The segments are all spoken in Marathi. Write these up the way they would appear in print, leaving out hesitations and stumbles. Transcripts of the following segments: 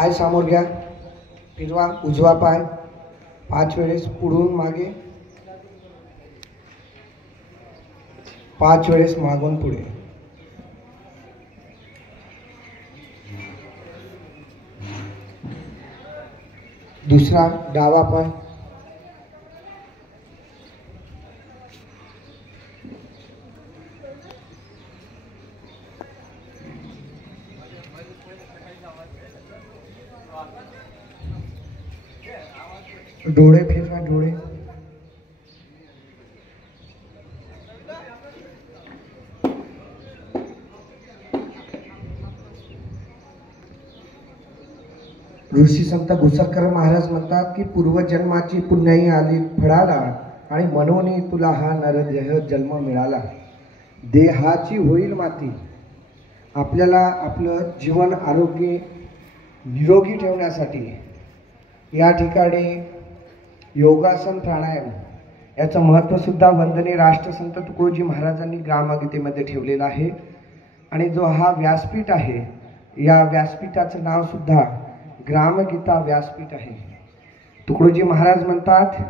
पाय समोर घ्या, फिरवा उजवा पाय 5 वेळेस पुढून मागे, 5 वेळेस मागून पुढे. दुसरा डावा पाय, डोळे फिरवा, डोळे. ऋषी संत घुसरकर महाराज म्हणतात की पूर्वजन्माची पुण्याई आली फळाला आणि मनोनी तुला हा नरदेह जन्म मिळाला. देहाची होईल माती. आपल्याला आपलं जीवन आरोग्य निरोगी ठेवण्यासाठी या ठिकाणी योगासन प्राणायाम याचं महत्त्व सुद्धा वंदनीय राष्ट्रसंत तुकडोजी महाराजांनी ग्रामगीतेमध्ये ठेवलेलं आहे. आणि जो हा व्यासपीठ आहे, या व्यासपीठाचं नाव सुद्धा ग्रामगीता व्यासपीठ आहे. तुकडोजी महाराज म्हणतात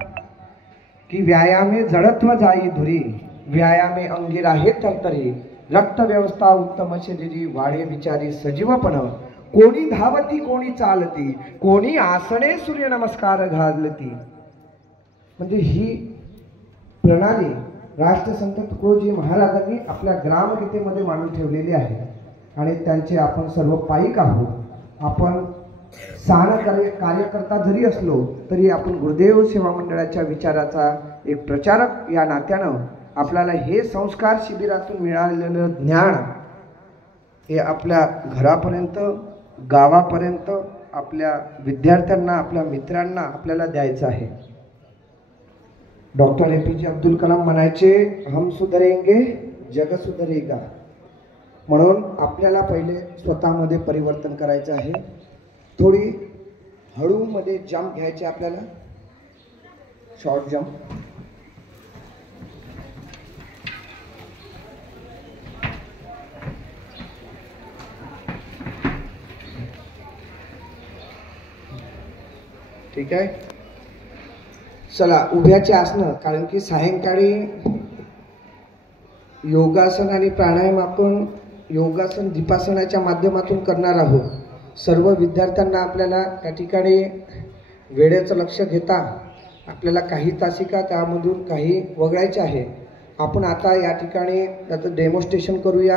की व्यायामे जडत्व जाई धुरी, व्यायामे अंगी राहे तरतरी, रक्त व्यवस्था उत्तम शरीरी, वाढे विचारी सजीवपण, कोणी धावती कोणी चालती, कोणी आसने सूर्य नमस्कार घालती. म्हणजे ही प्रणाली राष्ट्रसंत तुकडोजी महाराजांनी आपल्या ग्रामगीतेमध्ये मांडून ठेवलेली आहे. आणि त्यांचे आपण सर्व पाईक आहोत. आपण सहान कार्यकर्ता जरी असलो तरी आपण गुरुदेव सेवा मंडळाच्या विचाराचा एक प्रचारक या नात्यानं आपल्याला हे संस्कार शिबिरातून मिळालेलं ज्ञान हे आपल्या घरापर्यंत, गावापर्यंत, आपल्या विद्यार्थ्यांना, आपल्या मित्रांना आपल्याला द्यायचं आहे. डॉक्टर APJ अब्दुल कलाम म्हणायचे, हम सुधरेंगे जग सुधरेगा. म्हणून आपल्याला पहिले स्वतःमध्ये परिवर्तन करायचं आहे. थोडी हळूमध्ये जंप घ्यायचे आपल्याला, शॉर्ट जंप. ठीक आहे. चला उभ्याचे आसनं, कारण की सायंकाळी योगासन आणि प्राणायाम आपण योगासन दीपासनाच्या माध्यमातून करणार आहोत. सर्व विद्यार्थ्यांना आपल्याला त्या ठिकाणी वेळेचं लक्ष घेता आपल्याला काही तासिका त्यामधून काही वगळायचे आहे. आपण आता या ठिकाणी त्याचं डेमॉन्स्ट्रेशन करूया.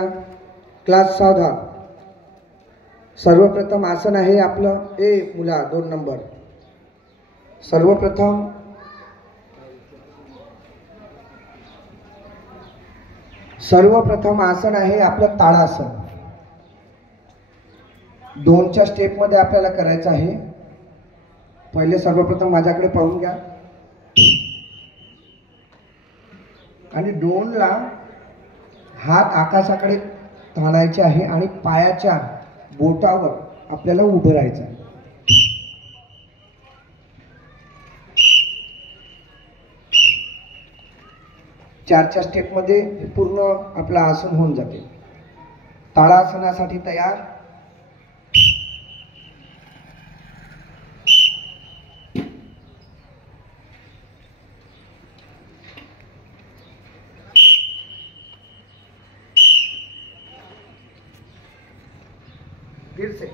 क्लास सावधान. सर्वप्रथम आसन आहे आपलं, मुला 2 नंबर. सर्वप्रथम आसन आहे आपलं ताडासन. 2च्या स्टेपमध्ये आपल्याला करायचं आहे. पहिले सर्वप्रथम माझ्याकडे पाहून घ्या आणि 2ला हात आकाशाकडे ताणायचे आहे आणि पायाच्या बोटावर आपल्याला उभं राहायचं आहे. 4च्या स्टेपमध्ये पूर्ण आपलं आसन होऊन जाते. ताडासनासाठी तयार. फिर से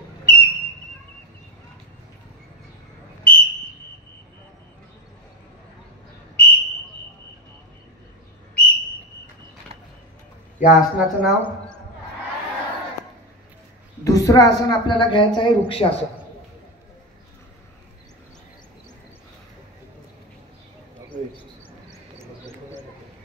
या आसनाचं नाव. दुसरं आसन आपल्याला घ्यायचं आहे वृक्षासन.